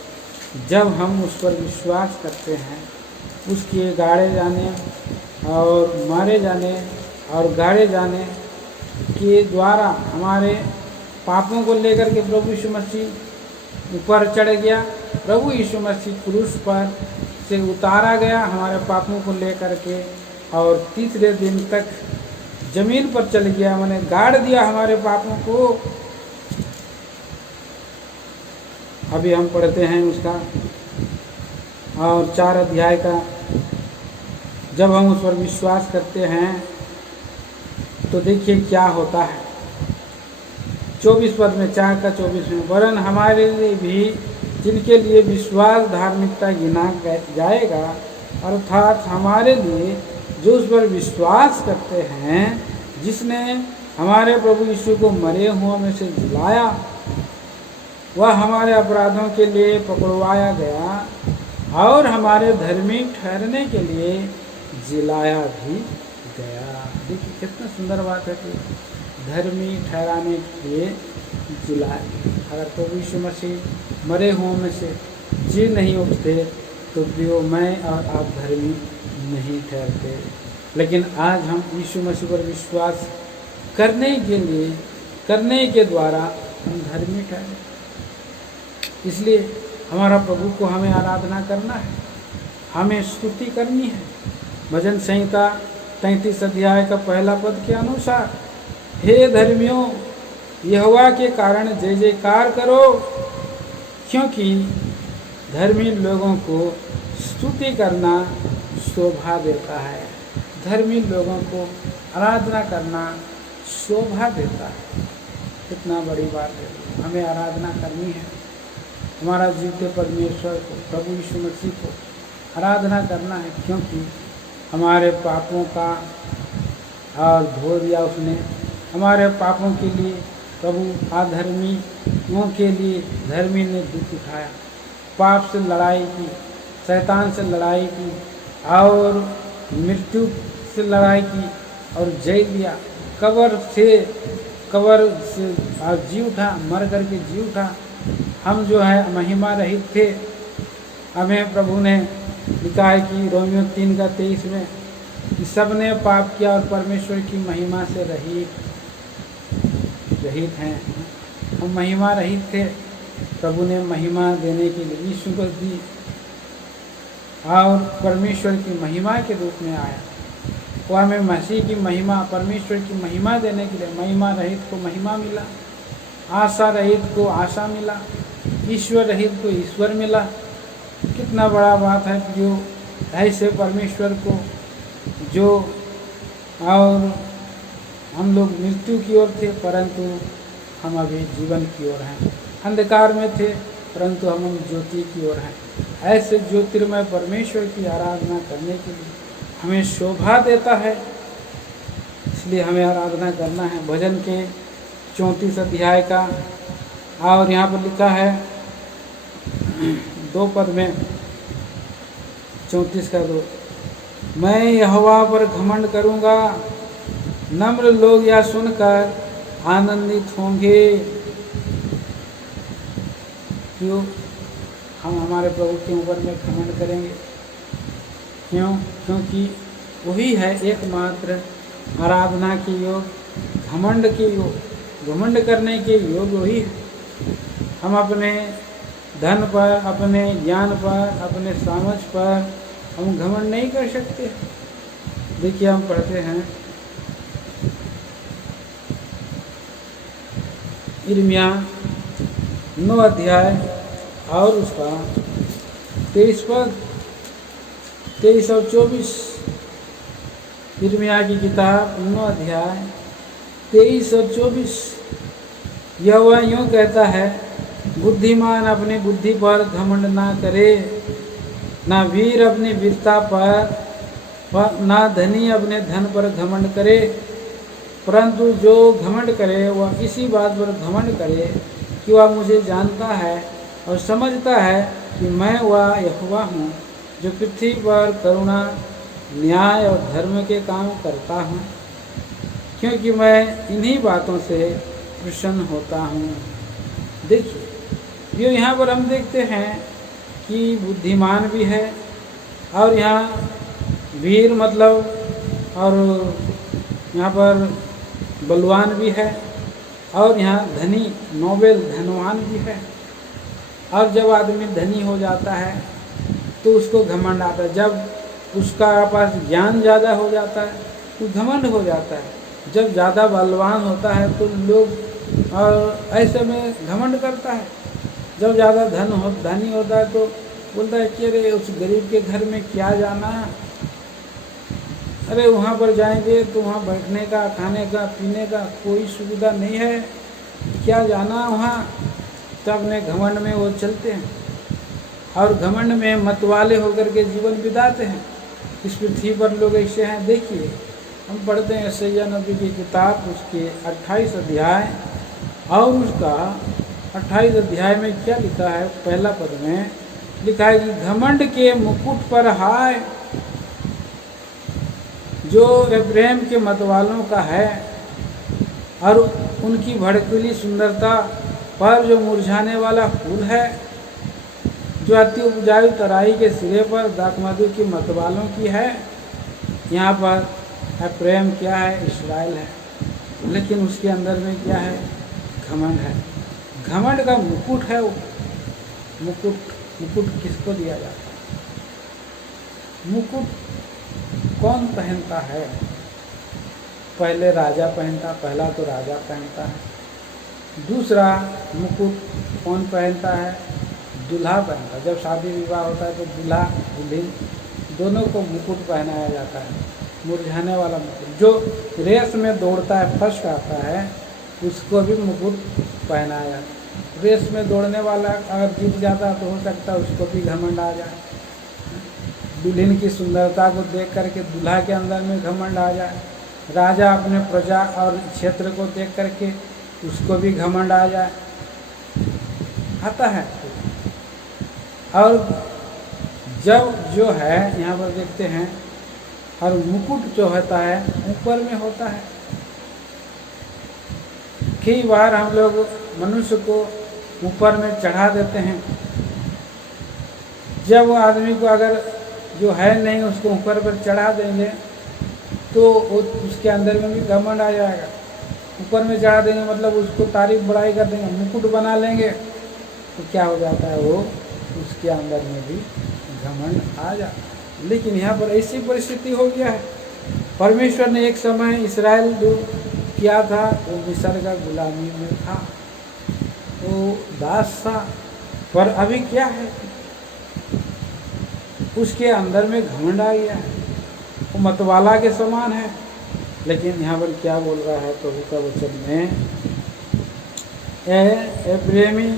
जब हम उस पर विश्वास करते हैं, उसके गाड़े जाने और मारे जाने और गाड़े जाने के द्वारा हमारे पापों को लेकर के प्रभु यीशु मसीह ऊपर चढ़ गया। प्रभु यीशु मसीह क्रूस पर से उतारा गया हमारे पापों को लेकर के, और तीसरे दिन तक जमीन पर चल गया, मैंने गाड़ दिया हमारे पापों को। अभी हम पढ़ते हैं उसका और 4 अध्याय का, जब हम उस पर विश्वास करते हैं तो देखिए क्या होता है। 24 पद में, 4 का 24 में, वरन हमारे लिए भी जिनके लिए विश्वास धार्मिकता गिना जाएगा, अर्थात हमारे लिए जो उस पर विश्वास करते हैं, जिसने हमारे प्रभु यीशु को मरे हुओं में से जिलाया, वह हमारे अपराधों के लिए पकड़वाया गया और हमारे धर्मी ठहरने के लिए जिलाया भी गया। देखिए कितना सुंदर बात है कि धर्मी ठहराने के लिए जिलाए। अगर प्रभु यीशु मसीह मरे हुओं में से जी नहीं उठते तो प्रियो मैं और आप धर्मी नहीं ठहरते। लेकिन आज हम यीशु मसीह पर विश्वास करने के द्वारा हम धर्मी ठहरे। इसलिए हमारा प्रभु को हमें आराधना करना है, हमें स्तुति करनी है। भजन संहिता 33 अध्याय का पहला पद के अनुसार, हे धर्मियों यहोवा के कारण जय जयकार करो, क्योंकि धर्मी लोगों को स्तुति करना शोभा देता है। धर्मी लोगों को आराधना करना शोभा देता है। कितना बड़ी बात है। हमें आराधना करनी है, हमारा जीवते परमेश्वर को, प्रभु यीशु मसीह को आराधना करना है, क्योंकि हमारे पापों का और धो दिया उसने। हमारे पापों के लिए प्रभु अधर्मियों के लिए धर्मी ने दुख उठाया, पाप से लड़ाई की, शैतान से लड़ाई की और मृत्यु से लड़ाई की और जय दिया। कब्र से जी उठा, मर करके जी उठा। हम जो है महिमा रहित थे, हमें प्रभु ने लिखा है कि रोमियो 3:23 में कि सब ने पाप किया और परमेश्वर की महिमा से रहित हैं। हम महिमा रहित थे, प्रभु ने महिमा देने के लिए यीशु को दी और परमेश्वर की महिमा के रूप में आया। वो हमें मसीह की महिमा, परमेश्वर की महिमा देने के लिए, महिमा रहित को महिमा मिला, आशा रहित को आशा मिला, ईश्वर रहित को ईश्वर मिला। कितना बड़ा बात है जो ऐसे परमेश्वर को जो, और हम लोग मृत्यु की ओर थे परंतु हम अभी जीवन की ओर हैं, अंधकार में थे परंतु हम ज्योति की ओर हैं। ऐसे ज्योतिर्मय परमेश्वर की आराधना करने के लिए हमें शोभा देता है, इसलिए हमें आराधना करना है। भजन के 34 अध्याय का और यहाँ पर लिखा है 2 पद में, 34 का 2, मैं यहोवा पर घमंड करूँगा, नम्र लोग यह सुनकर आनंदित होंगे। क्यों हम हमारे प्रभु के ऊपर में घमंड करेंगे? क्यों? क्योंकि वही है एकमात्र आराधना के योग, घमंड के योग, घमंड करने के योग वही है। हम अपने धन पर, अपने ज्ञान पर, अपने सामर्थ्य पर हम घमंड नहीं कर सकते। देखिए हम पढ़ते हैं यिर्मयाह 9 अध्याय और उसका 23 पद, 23 और 24। यिर्मयाह की किताब 9 अध्याय 23 और 24। यहोवा यूँ कहता है, बुद्धिमान अपनी बुद्धि पर घमंड ना करे, ना वीर अपनी वीरता पर, ना धनी अपने धन पर घमंड करे, परंतु जो घमंड करे वह इसी बात पर घमंड करे कि वह मुझे जानता है और समझता है कि मैं वह यहोवा हूँ, जो पृथ्वी पर करुणा, न्याय और धर्म के काम करता हूँ, क्योंकि मैं इन्हीं बातों से प्रसन्न होता हूँ। देखिए ये यहाँ पर हम देखते हैं कि बुद्धिमान भी है और यहाँ वीर मतलब, और यहाँ पर बलवान भी है, और यहाँ धनी, नोबेल, धनवान भी है। और जब आदमी धनी हो जाता है तो उसको घमंड आता है। जब उसका पास ज्ञान ज़्यादा हो जाता है तो घमंड हो जाता है। जब ज़्यादा बलवान होता है तो लोग और ऐसे में घमंड करता है। जब ज़्यादा धनी होता है तो बोलता है कि अरे उस गरीब के घर में क्या जाना है, अरे वहाँ पर जाएंगे तो वहाँ बैठने का, खाने का, पीने का कोई सुविधा नहीं है, क्या जाना वहाँ। तो अपने घमंड में वो चलते हैं और घमंड में मतवाले होकर के जीवन बिताते हैं। इस पृथ्वी पर लोग ऐसे हैं। देखिए हम पढ़ते हैं यशायाह नबी की किताब, उसके 28 अध्याय और उसका 28 अध्याय में क्या लिखा है? पहला पद में लिखा है कि घमंड के मुकुट पर हाय, जो अब्राहम के मत वालों का है और उनकी भड़कीली सुंदरता पर जो मुरझाने वाला फूल है, जो अति उपजाऊ तराई के सिरे पर दाखमधु की मत वालों की है। यहाँ पर अब्राहम क्या है? इस्राएल है, लेकिन उसके अंदर में क्या है? घमंड है। घमंड का मुकुट है वो। मुकुट किसको दिया जाता है? मुकुट कौन पहनता है? पहले राजा पहनता, पहला तो राजा पहनता है। दूसरा मुकुट कौन पहनता है? दूल्हा पहनता है। जब शादी विवाह होता है तो दूल्हा दुल्हन दोनों को मुकुट पहनाया जाता है। मुरझाने वाला मुकुट, जो रेस में दौड़ता है, फर्स्ट आता है, उसको भी मुकुट पहनाया जाता है। रेस में दौड़ने वाला अगर जीत जाता है तो हो सकता है उसको भी घमंड आ जाए। दुल्हन की सुंदरता को देख करके दूल्हा के अंदर में घमंड आ जाए। राजा अपने प्रजा और क्षेत्र को देख करके उसको भी घमंड आ जाए, आता है। और जब जो है यहाँ पर देखते हैं, और मुकुट जो होता है ऊपर में होता है। कई बार हम लोग मनुष्य को ऊपर में चढ़ा देते हैं। जब वो आदमी को अगर जो है नहीं उसको ऊपर पर चढ़ा देंगे तो उसके अंदर में भी घमंड आ जाएगा। ऊपर में चढ़ा देंगे मतलब उसको तारीफ बड़ाई कर देंगे, मुकुट बना लेंगे, तो क्या हो जाता है? वो उसके अंदर में भी घमंड आ जाता है। लेकिन यहाँ पर ऐसी परिस्थिति हो गया है, परमेश्वर ने एक समय इसराइल जो किया था वो मिस्र का गुलामी में था, वो दास था। पर अभी क्या है? उसके अंदर में घमंड आ गया है, वो मतवाला के समान है। लेकिन यहाँ पर क्या बोल रहा है प्रभु का वचन में? अब्राहमी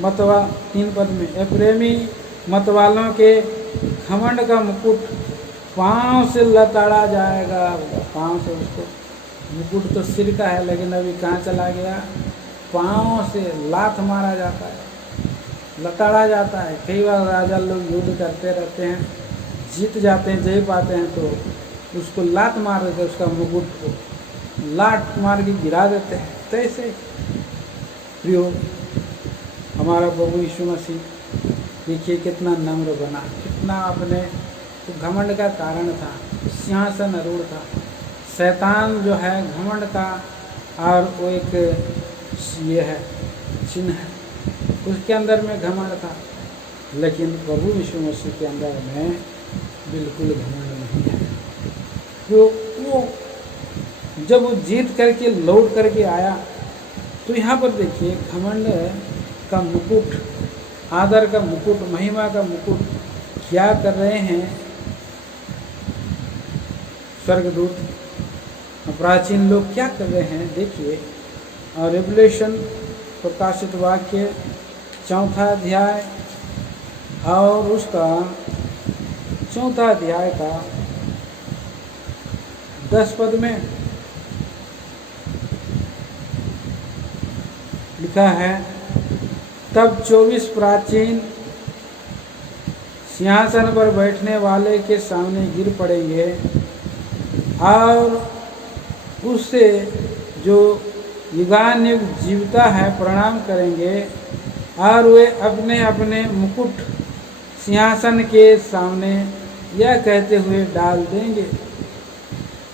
मतवा 3 पद में, अब्राहमी मतवालों के घमंड का मुकुट पाँव से लताड़ा जाएगा। पाँव से, उसको मुकुट तो सिर का है, लेकिन अभी कहाँ चला गया? पाँव से लात मारा जाता है, लताड़ा जाता है। कई बार राजा लोग युद्ध करते रहते हैं, जीत जाते हैं, जय पाते हैं, तो उसको लात मार देते हैं, उसका मुकुट को लात मार के गिरा देते हैं। तो ऐसे प्रियो हमारा प्रभु यीशु मसीह देखिए कितना नम्र बना, कितना अपने तो घमंड का कारण था, सिंहासन आरूढ़ था। शैतान जो है घमंड का, और वो एक ये है चिन्ह है, उसके अंदर में घमंड था। लेकिन प्रभु यीशु मसीह के अंदर में बिल्कुल घमंड नहीं है। तो वो जब वो जीत करके लौट करके आया, तो यहाँ पर देखिए घमंड का मुकुट, आदर का मुकुट, महिमा का मुकुट क्या कर रहे हैं स्वर्गदूत, प्राचीन लोग क्या कर रहे हैं? देखिए, और रेवलेशन प्रकाशित वाक्य 4 अध्याय और उसका 4 अध्याय का 10 पद में लिखा है, तब 24 प्राचीन सिंहासन पर बैठने वाले के सामने गिर पड़ेंगे और उससे जो युगानुयुग जीवता है प्रणाम करेंगे, और वे अपने अपने मुकुट सिंहासन के सामने यह कहते हुए डाल देंगे,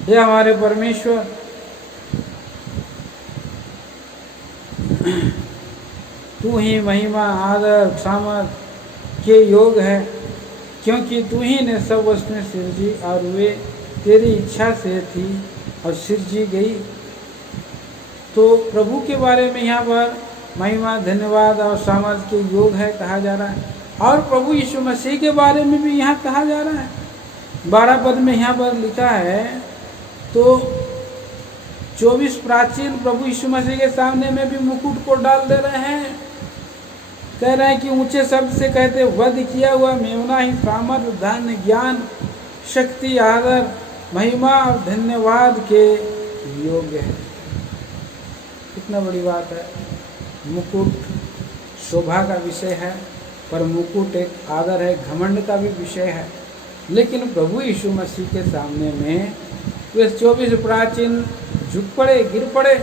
हे हमारे परमेश्वर, तू ही महिमा, आदर, सामर्थ के योग है, क्योंकि तू ही ने सब वस्तुएं सिरजी और वे तेरी इच्छा से थी और सिरजी गई। तो प्रभु के बारे में यहाँ पर महिमा, धन्यवाद और सामर्थ के योग है कहा जा रहा है। और प्रभु यीशु मसीह के बारे में भी यहाँ कहा जा रहा है। 12 पद में यहाँ पर लिखा है, तो 24 प्राचीन प्रभु यीशु मसीह के सामने में भी मुकुट को डाल दे रहे हैं। कह रहे हैं कि ऊंचे शब्द से कहते, वध किया हुआ मेमना ही सामर्थ, धन, ज्ञान, शक्ति, आदर, महिमा और धन्यवाद के योग्य है। कितना बड़ी बात है। मुकुट शोभा का विषय है, पर मुकुट एक आदर है, घमंड का भी विषय है। लेकिन प्रभु यीशु मसीह के सामने में वे 24 प्राचीन झुक पड़े, गिर पड़े,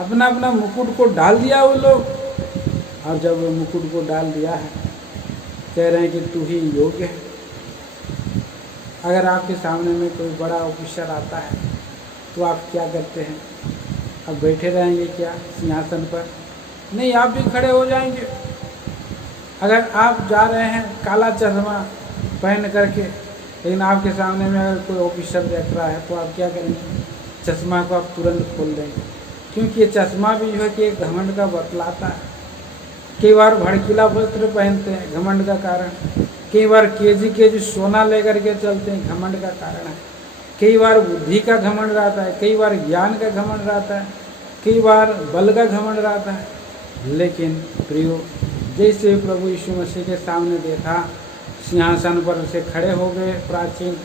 अपना अपना मुकुट को डाल दिया वो लोग। और जब वो मुकुट को डाल दिया है, कह रहे हैं कि तू ही योग्य है। अगर आपके सामने में कोई बड़ा ऑफिसर आता है तो आप क्या करते हैं? अब बैठे रहेंगे क्या सिंहासन पर? नहीं, आप भी खड़े हो जाएंगे। अगर आप जा रहे हैं काला चश्मा पहन करके, लेकिन आपके सामने में अगर कोई ऑफिसर देख रहा है तो आप क्या करेंगे? चश्मा को आप तुरंत खोल देंगे, क्योंकि ये चश्मा भी जो है कि एक घमंड का बतलाता है। कई बार भड़कीला वस्त्र पहनते हैं, घमंड का कारण। कई बार केजी सोना लेकर के चलते हैं, घमंड का कारण है। कई बार बुद्धि का घमंड रहता है, कई बार ज्ञान का घमंड रहता है, कई बार बल का घमंड रहता है। लेकिन प्रियो, जैसे प्रभु यीशु मसीह के सामने देखा, सिंहासन पर से खड़े हो गए प्राचीन,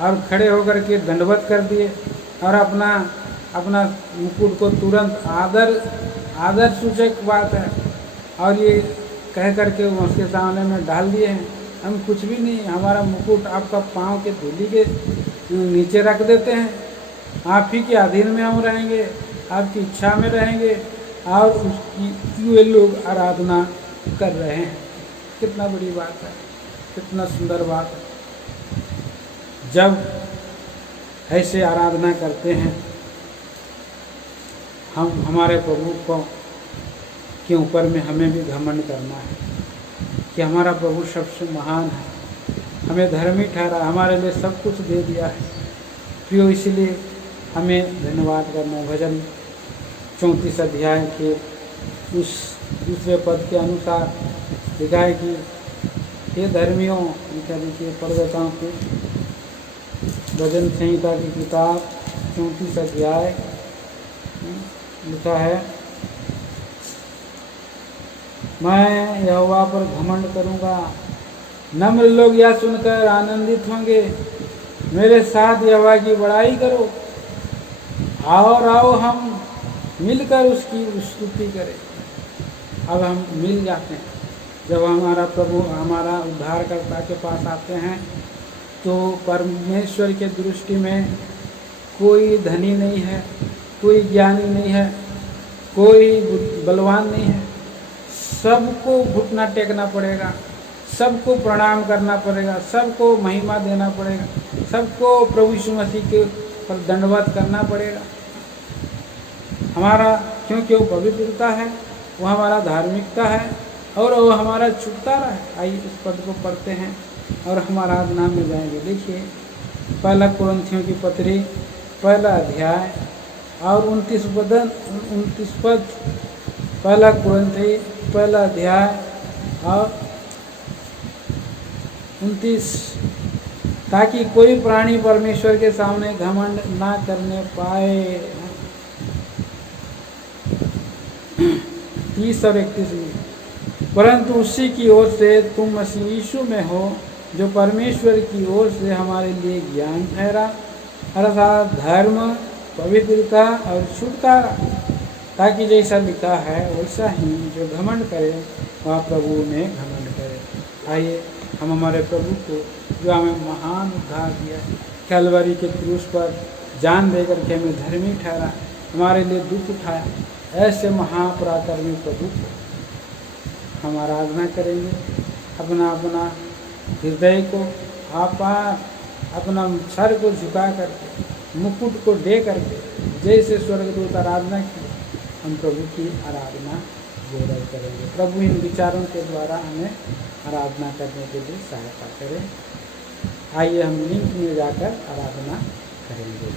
और खड़े होकर के दंडवत कर दिए, और अपना मुकुट को तुरंत आदर सूचक बात है, और ये कह करके उसके सामने में डाल दिए हैं। हम कुछ भी नहीं, हमारा मुकुट आपका पाँव के धूली के नीचे रख देते हैं। आप ही के अधीन में हम रहेंगे, आपकी इच्छा में रहेंगे, और उसकी ये लोग आराधना कर रहे हैं। कितना बड़ी बात है, कितना सुंदर बात है। जब ऐसे आराधना करते हैं हम, हमारे प्रभु को के ऊपर में हमें भी घमंड करना है कि हमारा प्रभु सबसे महान है, हमें धर्मी ठहरा, हमारे लिए सब कुछ दे दिया है। प्रियो, इसलिए हमें धन्यवाद करना है। भजन 34 अध्याय के उस दूसरे पद के अनुसार लिखा है कि हे धर्मियों, लिखा देखिए पढ़ देता हूँ कि भजन संहिता की किताब 34 अध्याय लिखा है, मैं यहोवा पर घमंड करूँगा। नम्र लोग यह सुनकर आनंदित होंगे, मेरे साथ यहोवा की बड़ाई करो, और आओ हम मिलकर उसकी स्तुति करें। अब हम मिल जाते हैं, जब हमारा प्रभु हमारा उद्धारकर्ता के पास आते हैं, तो परमेश्वर के दृष्टि में कोई धनी नहीं है, कोई ज्ञानी नहीं है, कोई बलवान नहीं है। सबको घुटना टेकना पड़ेगा, सबको प्रणाम करना पड़ेगा, सबको महिमा देना पड़ेगा, सबको प्रभु यीशु मसीह के पर दंडवत करना पड़ेगा। हमारा क्योंकि वो पवित्रता है, वो हमारा धार्मिकता है, और वो हमारा छुटकारा है। आइए इस पद को पढ़ते हैं और हम आराधना में जाएंगे। देखिए, पहला कुरिन्थियों की पत्री, पहला अध्याय और 29 पद, पहला कुरिन्थी पहला अध्याय और 29, ताकि कोई प्राणी परमेश्वर के सामने घमंड ना करने पाए। 30 और 31 में, परंतु उसी की ओर से तुम मसीह यीशु में हो, जो परमेश्वर की ओर से हमारे लिए ज्ञान ठहरा, अर्थात धर्म, पवित्रता और छुटकारा, ताकि जैसा लिखा है वैसा ही जो घमंड करे वह प्रभु में घमंड करे। आइए हम हमारे प्रभु को, जो हमें महान उद्धार दिया, कैलवरी के क्रूस पर जान देकर के हमें धर्मी ठहरा, हमारे लिए दुख उठाया, ऐसे महापराक्रमी प्रभु को हम आराधना करेंगे। अपना अपना हृदय को अपना सर को झुका करके, मुकुट को दे करके, जैसे स्वर्गदूत आराधना की, हम प्रभु की आराधना गौरव करेंगे। प्रभु इन विचारों के द्वारा हमें आराधना करने के लिए सहायता करें। आइए हम लिंक में जाकर आराधना करेंगे।